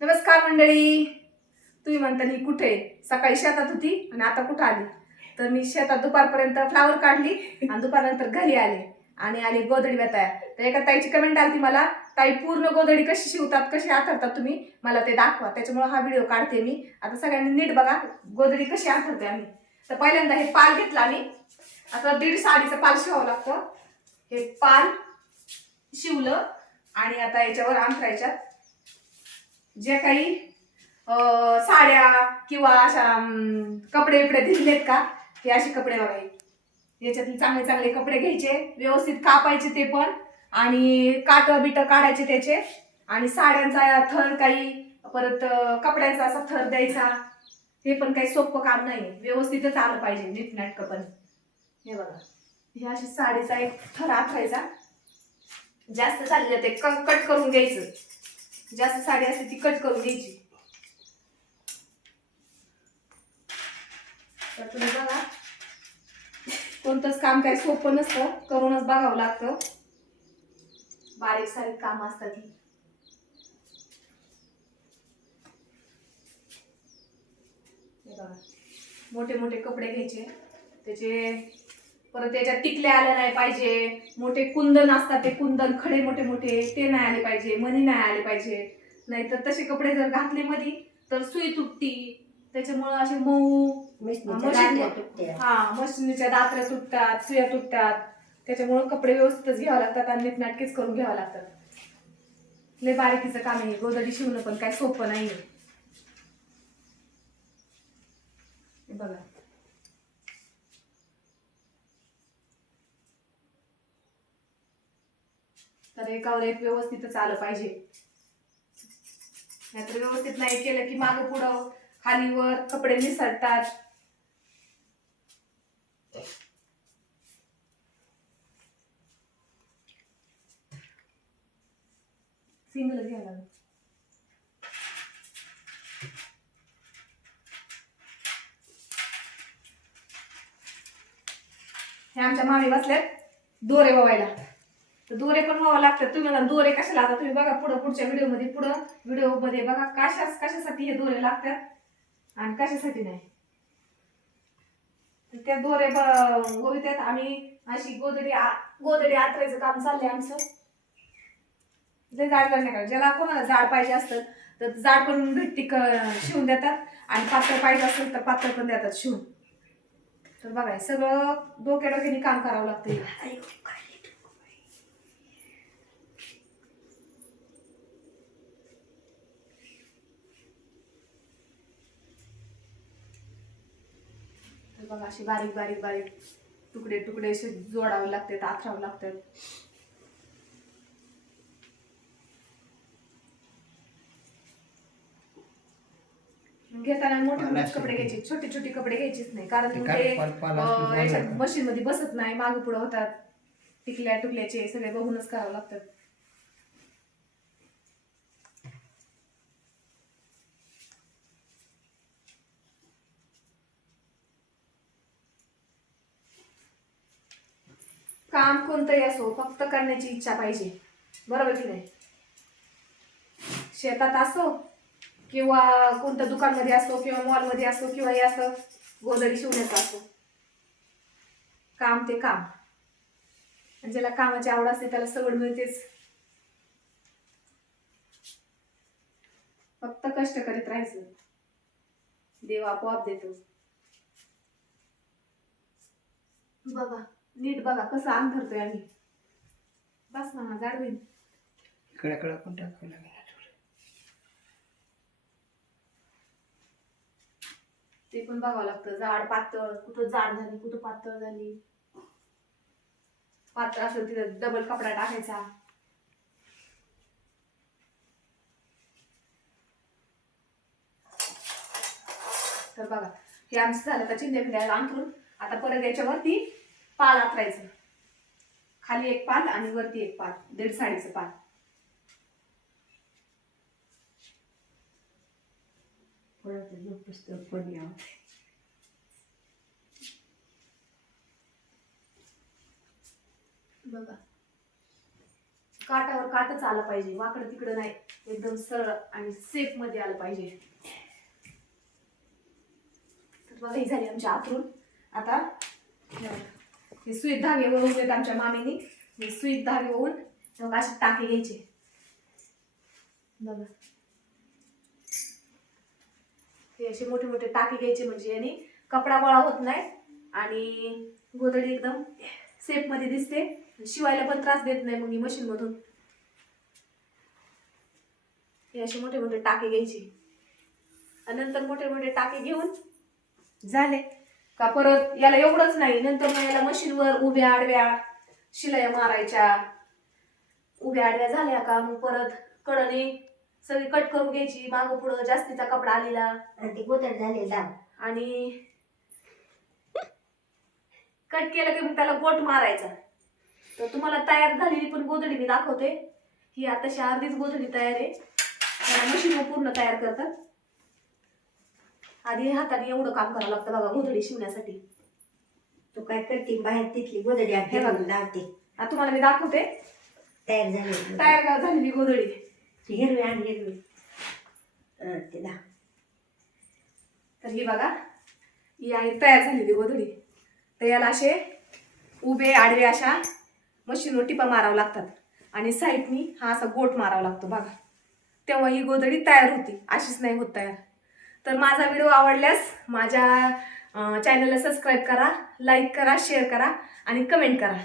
नमस्कार मंडळी. तुम्ही म्हणता ही कुठे? सकाळी शेतात होती आणि आता कुठं आली? तर मी शेतात दुपारपर्यंत फ्लावर काढली आणि दुपारनंतर घरी आले आणि आली गोधडी बेताया. तर एका ताईची कमेंट आली मला, ताई पूर्ण गोधडी कशी शिवतात, कशी आथरतात तुम्ही, मला ते दाखवा. त्याच्यामुळे हा व्हिडिओ काढते मी. आता सगळ्यांनी नीट बघा गोधडी कशी आथरते आम्ही. तर पहिल्यांदा हे पाल घेतला मी. आता 1.5 साडीचं पाल शिवावं लागतं. हे पाल शिवलं आणि आता याच्यावर अंतरायच्यात जे काही साड्या किंवा अशा कपडे बिपडे दिलेत का, हे असे कपडे बघाय. याच्यातले चांगले चांगले कपडे घ्यायचे, व्यवस्थित कापायचे ते पण, आणि काट बिट काढायचे त्याचे, आणि साड्यांचा थर काही, परत कपड्यांचा असा थर द्यायचा. हे पण काही सोपं काम नाही, व्यवस्थितच आलं पाहिजे नीटनाटकं पण. हे बघा, हे अशी साडीचा एक थर आखायचा. जास्त चालले ते कट करून घ्यायचं. जास्त साडी असते ती कट करून घ्यायची. तर तुम्ही बघा, कोणतंच काम काही सोपं नसतं, करूनच बघावं लागतं. बारीक सारीक काम असतात ही. बघा, मोठे मोठे कपडे घ्यायचे, त्याचे परत त्याच्यात टिकल्या आल्या नाही पाहिजे. मोठे कुंदन असतात, ते कुंदन खडे मोठे मोठे ते नाही आले पाहिजे, मणी नाही आले पाहिजे. नाहीतर तसे कपडे जर घातले मध्ये तर सुई तुटती. त्याच्यामुळे असे मऊ मशीनीच्या दात्र्या तुटतात, सुया तुटतात. त्याच्यामुळे कपडे व्यवस्थितच घ्यावं लागतात आणि नीटनाटकेच करून घ्यावं लागतात. लय बारीकीचं काम आहे गोधडी शिवणं, पण काय सोपं नाहीये. बघा, तर एकावर एक व्यवस्थितच आलं पाहिजे. नाहीतर व्यवस्थित नाही केलं की मागं पुढं खालीवर कपडे निसटतात. सिंगल घ्यायला हे आमच्या मामी बसल्यात दोरे ववायला. तर दोरे पण व्हावं लागतात. तुम्ही म्हणा दोरे कशाला, आता तुम्ही बघा पुढच्या व्हिडिओ मध्ये बघा कशासाठी हे दोरे लागतात आणि कशासाठी नाही. त्या दोरे गोवित्यात आम्ही अशी गोधडी आतरायचं काम चाललंय आमचं. ते जाड करण्याकडे ज्याला कोणाला जाड पाहिजे असतं तर जाड पण भेटती शिवून देतात, आणि पातळ पाहिजे असेल तर पातळ पण देतात शिवून. तर बघा, सगळं डोक्याने काम करावं लागतं. बघा, अशी बारीक बारीक बारीक तुकडे तुकडे असे जोडावे लागतात, आथरावे लागतात. घेताना मोठे मोठे कपडे घ्यायचे, छोटे छोटे कपडे घ्यायचेच नाही, कारण ते मशीन मध्ये बसत नाही, मागे पुढे होतात. टिकल्या टुकल्याचे सगळे बघूनच करावं लागतात. काम कोणतंही असो, फक्त करण्याची इच्छा पाहिजे. बरोबर की नाही? शेतात असो किंवा कोणत्या दुकानमध्ये असो किंवा मॉलमध्ये असो किंवा हे असं गोधडी शिवण्याचं असो, काम ते काम. ज्याला कामाची आवड असते त्याला सवड मिळतेच. फक्त कष्ट करीत राहायचं, देव आपोआप देतो. बघा, नीट बघा कसं अंतरतोय आम्ही. बस ना, जाड होईल. इकडे पण टाकावं लागेल. ते पण बघावं लागतं, जाड पातळ, कुठं जाड झाली कुठं पातळ झाली. पातळ असेल तिथे डबल कपडा टाकायचा. तर बघा, हे आमचं झालं का चिंध्या फिंध्या अंतरून. आता परत याच्यावरती पाल आथरायचं. खाली एक पाल आणि वरती एक पाल, 1.5 साडीचं पाल. बघा, काटावर काटच आलं पाहिजे, वाकडं तिकडं नाही, एकदम सरळ आणि सेफ मध्ये आलं पाहिजे. तर बघा ही झाली आमच्या आतरून. आता हे सुईत धागे वळवलेत आमच्या मामीनी. हे सुईत धागे वळून मग असे टाके घ्यायचे बघा. हे असे मोठे मोठे टाके घ्यायचे म्हणजे याने कपडा गोळा होत नाही आणि गोधडी एकदम सेफ मध्ये दिसते. शिवायला पण त्रास देत नाही मग मशीन मधून. हे असे मोठे मोठे टाके घ्यायचे आणि नंतर मोठे मोठे टाके घेऊन झाले का परत याला एवढंच नाही, नंतर मग याला मशीनवर उभ्या आडव्या शिलाया मारायच्या. उभ्या आडव्या झाल्या का मग परत कडने सगळी कट करून घ्यायची, मागं पुढं जास्तीचा कपडा आलेला आणि ते गोदड झालेला आणि कट केलं की मग त्याला गोट मारायचा. तर तुम्हाला तयार झालेली पण गोधडी मी दाखवते. ही आताशी अर्धीच गोधडी तयार आहे. मशीन पूर्ण तयार करतात. आधी हाताने एवढं काम करावं लागतं बघा गोधडी शिवण्यासाठी. तो काय करते बाहेर तिथली गोदडी हे बघ. लावते. आता तुम्हाला मी दाखवते तयार झाले तयार झालेली गोधडी. हिरवी आणि हिरवी ते दाख. तर ही बघा ही आहे तयार झालेली गोधडी. तर याला असे उभे आडवे अशा मशीनवर टिपा मारावं लागतात आणि साईडनी हा असा गोट मारावा लागतो बघा. तेव्हा ही गोधडी तयार होती, अशीच नाही होत तयार. तर माझा व्हिडिओ आवडल्यास माझ्या चॅनलला सबस्क्राईब करा, लाईक करा, शेअर करा आणि कमेंट करा.